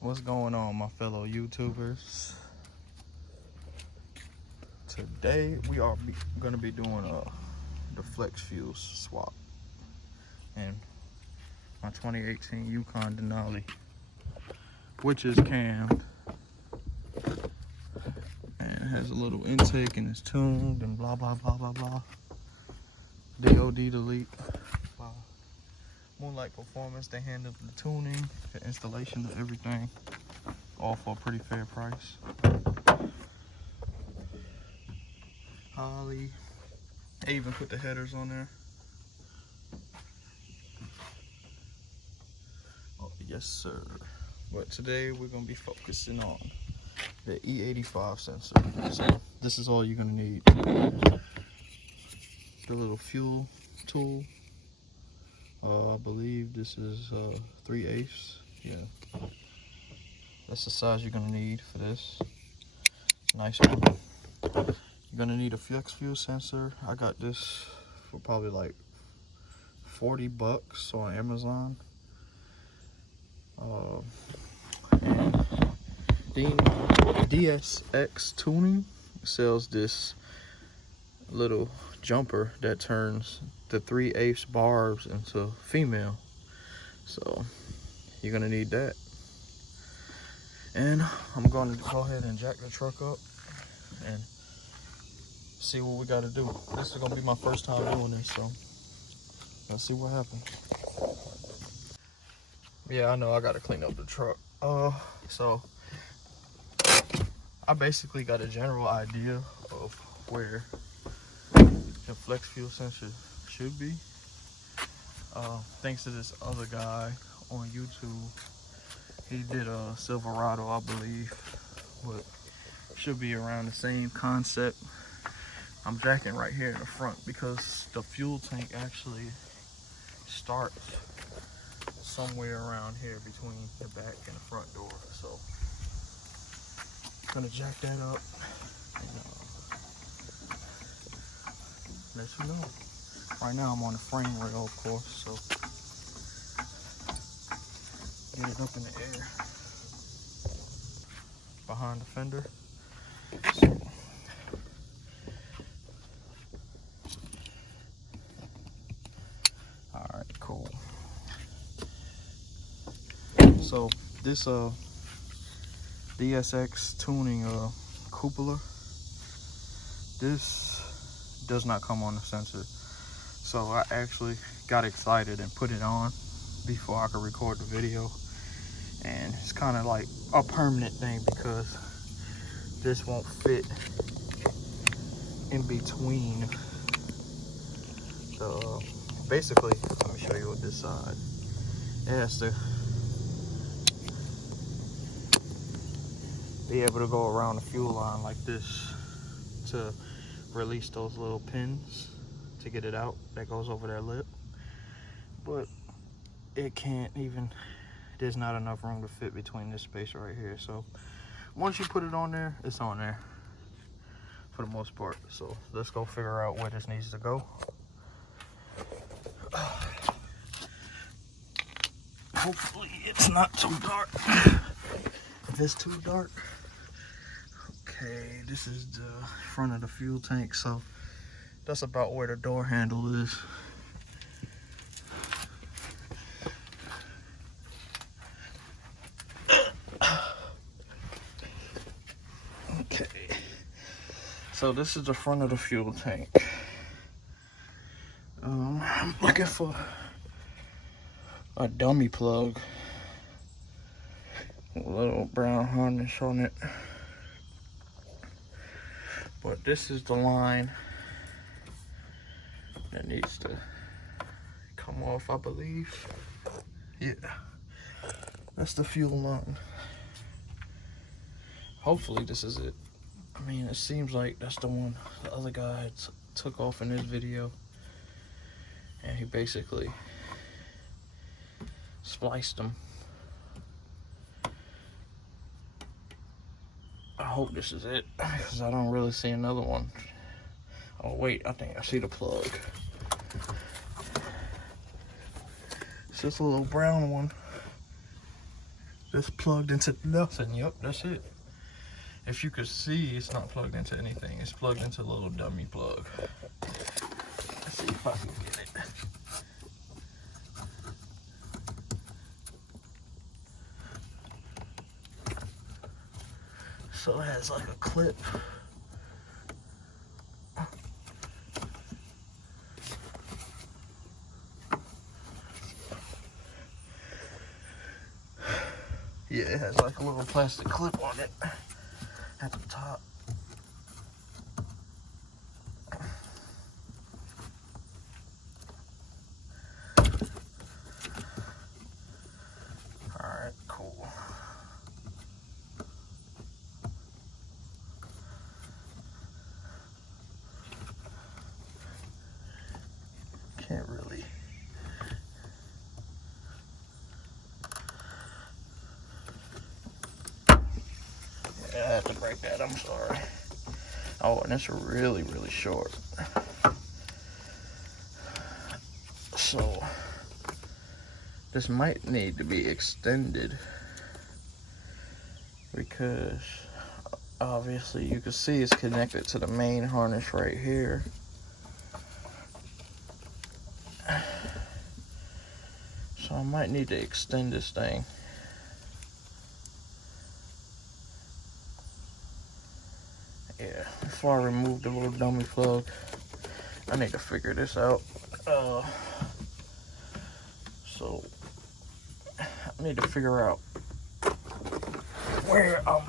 What's going on, my fellow YouTubers? Today we are going to be doing the flex fuel swap in my 2018 Yukon Denali, which is cammed and has a little intake and is tuned and blah blah blah blah blah. DOD delete. Moonlight Performance, they handled the tuning, the installation of everything, all for a pretty fair price. Holly, they even put the headers on there. Oh, yes sir. But today we're gonna be focusing on the E85 sensor. So this is all you're gonna need. The little fuel tool. I believe this is 3/8. Yeah, that's the size you're gonna need for this. Nice one. You're gonna need a flex fuel sensor. I got this for probably like $40 on Amazon. And DSX Tuning sells this little jumper that turns the 3/8 barbs into female. So you're gonna need that. And I'm going to go ahead and jack the truck up and see what we got to do. This is gonna be my first time doing this, so let's see what happens. Yeah, I know I gotta clean up the truck. So I basically got a general idea of where the flex fuel sensor should be. Thanks to this other guy on YouTube. He did a Silverado, I believe, but should be around the same concept. I'm jacking right here in the front because the fuel tank actually starts somewhere around here between the back and the front door. So I'm gonna jack that up and let you know. Right now I'm on the frame rail, of course, so get it up in the air behind the fender. Alright, cool. So this DSX tuning cupola, this does not come on the sensor. So I actually got excited and put it on before I could record the video. And it's kind of like a permanent thing because this won't fit in between. So basically, let me show you on this side. It has to be able to go around the fuel line like this to release those little pins to get it out that goes over that lip. But it can't even, there's not enough room to fit between this space right here. So once you put it on there, it's on there for the most part. So let's go figure out where this needs to go. Hopefully it's not too dark. If it's too dark, okay, this is the front of the fuel tank. So that's about where the door handle is. Okay, so this is the front of the fuel tank. I'm looking for a dummy plug, a little brown harness on it. But this is the line that needs to come off, I believe. Yeah, that's the fuel line. Hopefully this is it. I mean, it seems like that's the one the other guy took off in this video. And he basically spliced them. I hope this is it, because I don't really see another one. Oh wait, I think I see the plug. It's just a little brown one. It's plugged into nothing. Yep, that's it. If you could see, it's not plugged into anything. It's plugged into a little dummy plug. Let's see if I can get it. So it has like a clip. Yeah, it has like a little plastic clip on it at the top. Alright, cool. Can't really. Yeah, I had to break that, I'm sorry. Oh, and it's really, really short. So, this might need to be extended because obviously you can see it's connected to the main harness right here. So I might need to extend this thing. Yeah, before I remove the little dummy plug, I need to figure this out. So I need to figure out where I'm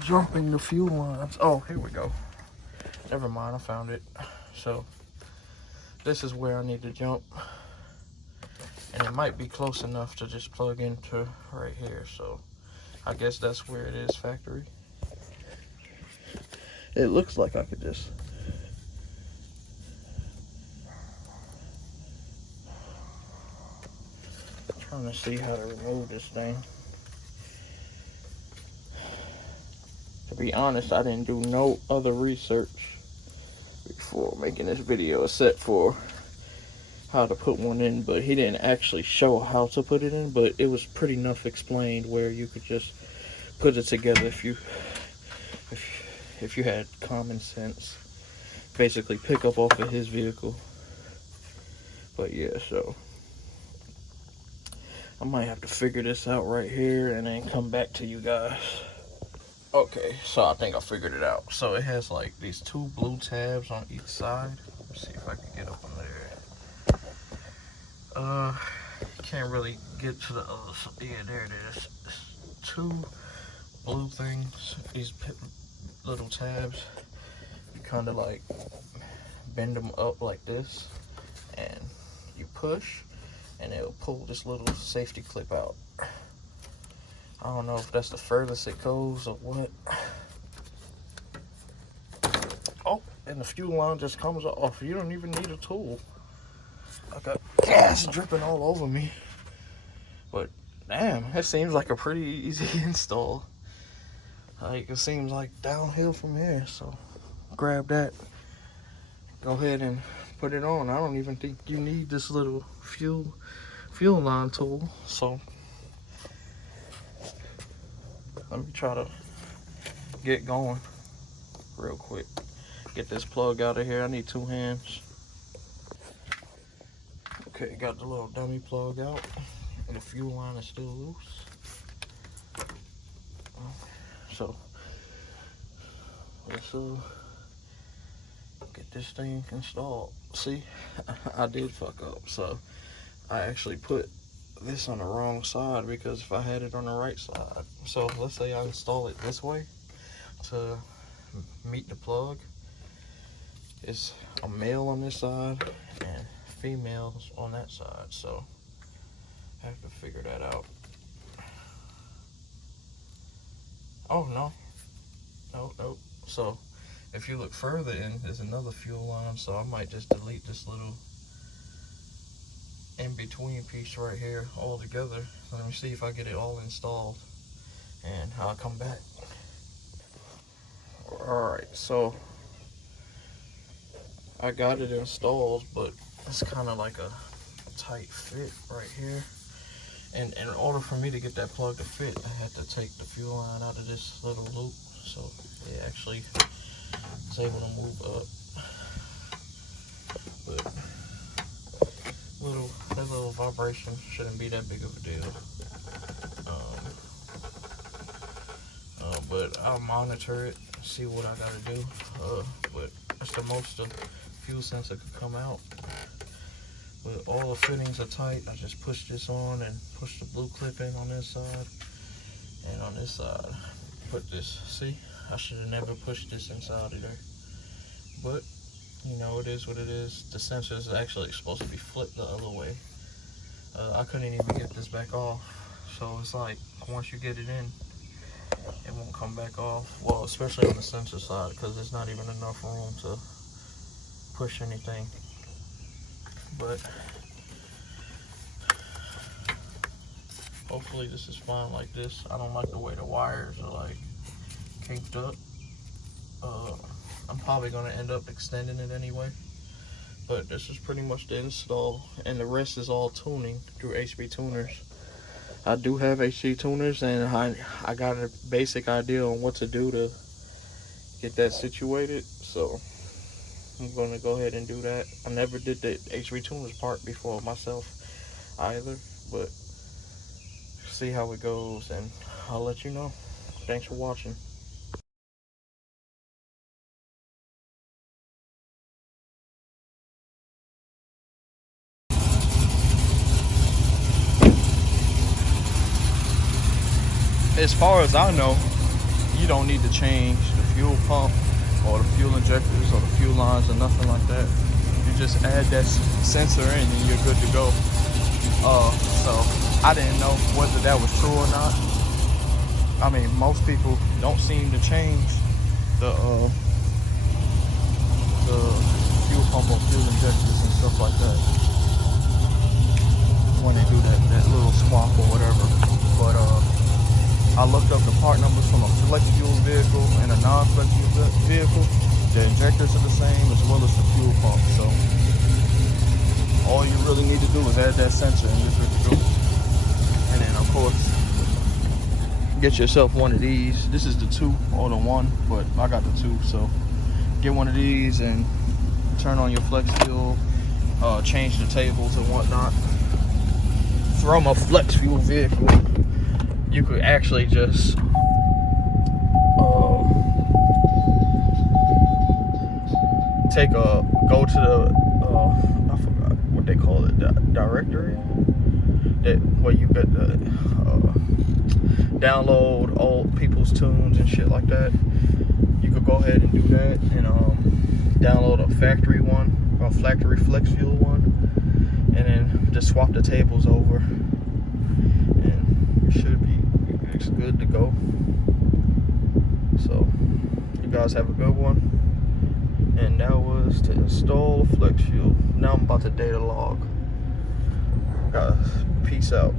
jumping the fuel lines. Oh, here we go. Never mind, I found it. So this is where I need to jump. And it might be close enough to just plug into right here. So I guess that's where it is, factory. It looks like I could just trying to see how to remove this thing. To be honest, I didn't do no other research before making this video except for how to put one in, but he didn't actually show how to put it in, but it was pretty enough explained where you could just put it together if you had common sense. Basically pick up off of his vehicle. But yeah, so I might have to figure this out right here and then come back to you guys. Okay, so I think I figured it out. So it has like these two blue tabs on each side. Let's see if I can get up on there. Can't really get to the other side. Yeah, there it is. It's two blue things. These little tabs. You kind of like bend them up like this, and you push, and it'll pull this little safety clip out. I don't know if that's the furthest it goes or what. Oh, and the fuel line just comes off. You don't even need a tool. I got gas dripping all over me. But damn, it seems like a pretty easy install. Like, it seems like downhill from here. So grab that. Go ahead and put it on. I don't even think you need this little fuel line tool. So let me try to get going real quick. Get this plug out of here. I need 2 hands. Okay, got the little dummy plug out, and the fuel line is still loose. So let's get this thing installed. See, I did fuck up. So I actually put this on the wrong side because if I had it on the right side. So let's say I install it this way to meet the plug. It's a male on this side and females on that side. So I have to figure that out. Oh, no. Nope. So if you look further in, there's another fuel line. So I might just delete this little in-between piece right here altogether. Let me see if I get it all installed, and I'll come back. Alright, so I got it installed, but it's kind of like a tight fit right here. And in order for me to get that plug to fit, I had to take the fuel line out of this little loop. So it actually was able to move up. But that little vibration shouldn't be that big of a deal. But I'll monitor it, see what I gotta do. But it's the most the fuel sensor could come out. But all the fittings are tight. I just push this on and push the blue clip in on this side. And on this side, put this. See, I should have never pushed this inside of there. But, you know, it is what it is. The sensor is actually supposed to be flipped the other way. I couldn't even get this back off. So it's like, once you get it in, it won't come back off. Well, especially on the sensor side, because there's not even enough room to push anything. But hopefully this is fine like this. I don't like the way the wires are like kinked up. I'm probably gonna end up extending it anyway. But this is pretty much the install, and the rest is all tuning through HB tuners. I do have HB tuners, and I got a basic idea on what to do to get that situated. So I'm gonna go ahead and do that. I never did the HB tuners part before myself either, but see how it goes, and I'll let you know. Thanks for watching. As far as I know, you don't need to change the fuel pump or the fuel injectors or the fuel lines or nothing like that. You just add that sensor in and you're good to go. So I didn't know whether that was true or not. I mean, most people don't seem to change the fuel pump or fuel injectors and stuff like that when they do that little swap or whatever. But I looked up the part numbers from a flex fuel vehicle and a non-flex fuel vehicle. The injectors are the same as well as the fuel pump. So all you really need to do is add that sensor and you're good to go. And then of course, get yourself one of these. This is the 2 or the 1, but I got the 2. So get one of these and turn on your flex fuel, change the tables and whatnot. From a flex fuel vehicle, you could actually just go to the I forgot what they call it, the directory, that where you could download all people's tunes and shit like that. You could go ahead and do that and download a factory one, or a factory flex fuel one, and then just swap the tables over, and it should be good to go. So you guys have a good one. And that was to install a flex fuel. Now I'm about to data log. Guys, peace out.